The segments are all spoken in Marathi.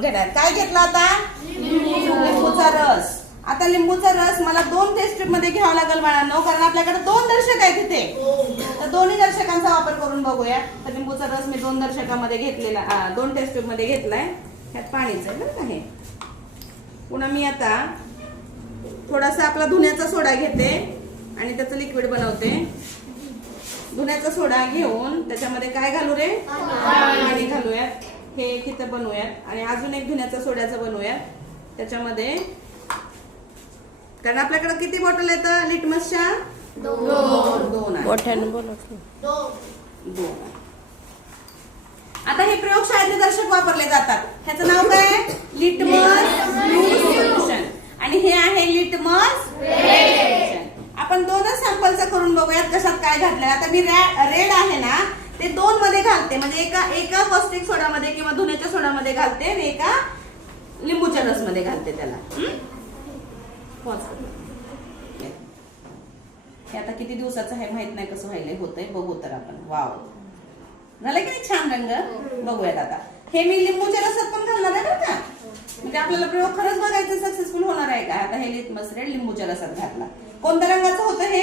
घेणार काय घेतला आता? लिंबूचा रस. आता लिंबूचा रस मला दोन टेस्ट ट्यूबमध्ये घ्यावा लागेल बाळांनो कारण आपल्याकडे दोन दर्शक आहेत तिथे तर दोन्ही दर्शकांचा वापर करून बघूया. तर लिंबूचा रस मी दोन दर्शकामध्ये घेतलेला दोन टेस्ट ट्यूबमध्ये घेतलाय. ह्यात पाणीच आहे बरं का हे. पुन्हा मी आता थोडासा आपला धुण्याचा सोडा घेते आणि त्याचं लिक्विड बनवते. धुण्याचा सोडा घेऊन त्याच्यामध्ये काय घालू रे? पाणी घालूयात. हे एक इथं बनवूयात. आणि अजून एक धुण्याचा सोड्याचं बनवूयात. त्याच्यामध्ये कारण आपल्याकडे किती बॉटल येतं लिटमसच्या दोन. आता हे प्रयोगशाळेतले दर्शक वापरले जातात. ह्याचं नाव काय लिटमस आणि हे आहे लिटमस आपण दोनच सॅम्पलचं करून बघूयात कशात काय घातलंय. आता मी रेड आहे ना ते दोन मध्ये घालते. म्हणजे एका एका कॉस्टिक सोडामध्ये किंवा धुण्याच्या सोडामध्ये घालते आणि एका लिंबूच्या रसमध्ये घालते त्याला. हं? हे आता किती दिवसाचं आहे माहीत नाही कसं व्हायलंय. होतंय बघू तर आपण. वाव झालं की नाही छान रंग? बघूयात आता. हे मी लिंबूच्या रसात पण घालणार आहे बरं का? म्हणजे आपल्याला प्रयोग खरंच बघायचं सक्सेसफुल होणार आहे का? आता हे लिटमस रेड लिंबूच्या रसात घातला. कोणत्या रंगाचं होतं हे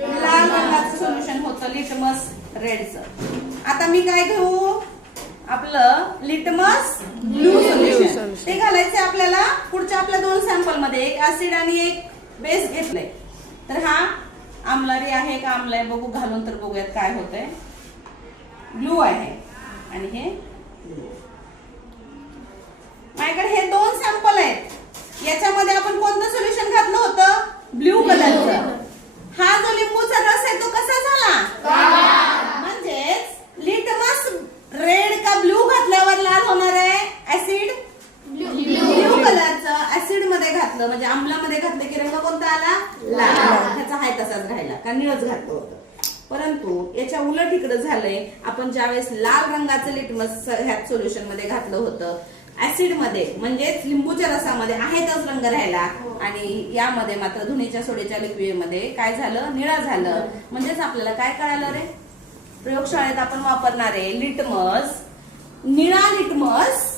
लाल रंगाचं सोल्युशन होतं लिटमस रेडचं. आता मी काय घेऊ? आपलं लिटमस ब्लू सोल्युशन ते घालायचे आपल्याला पुढच्या आपल्या दोन सॅम्पलमध्ये. एक ऍसिड आणि एक बेस घेतलंय. तर हा आमलारी आहे का आमला आहे बघू घालून तर बघूयात काय होतंय. ब्लू आहे. आणि हे. माझ्याकडे हे दोन सॅम्पल आहेत याच्यामध्ये आपण कोणतं सोल्युशन घातलं होतं ब्ल्यू कलरचं हा जो लिंबूचा रस आहे तो कसा झाला म्हणजेच लिटमस रेड का ब्लू घातल्यावर लाल होणार आहे ऍसिड ब्ल्यू कलरचं ऍसिड म्हणजे आम्लामध्ये घातलं की रंग कोणता आला? लाल. ह्याचा हाय तसाच राहिला का निळच घातलं होतं. परंतु याच्या उलट इकडं झालंय आपण ज्यावेळेस लाल रंगाचं लिटमस ह्या सोल्युशनमध्ये घातलं होतं ऍसिडमध्ये म्हणजेच लिंबूच्या रसामध्ये आहे तोच रंग राहिला आणि यामध्ये मात्र धुणीच्या सोड्याच्या लिक्विडमध्ये काय झालं? निळा झालं. म्हणजेच आपल्याला काय कळालं रे? प्रयोगशाळेत आपण वापरणारे लिटमस निळा लिटमस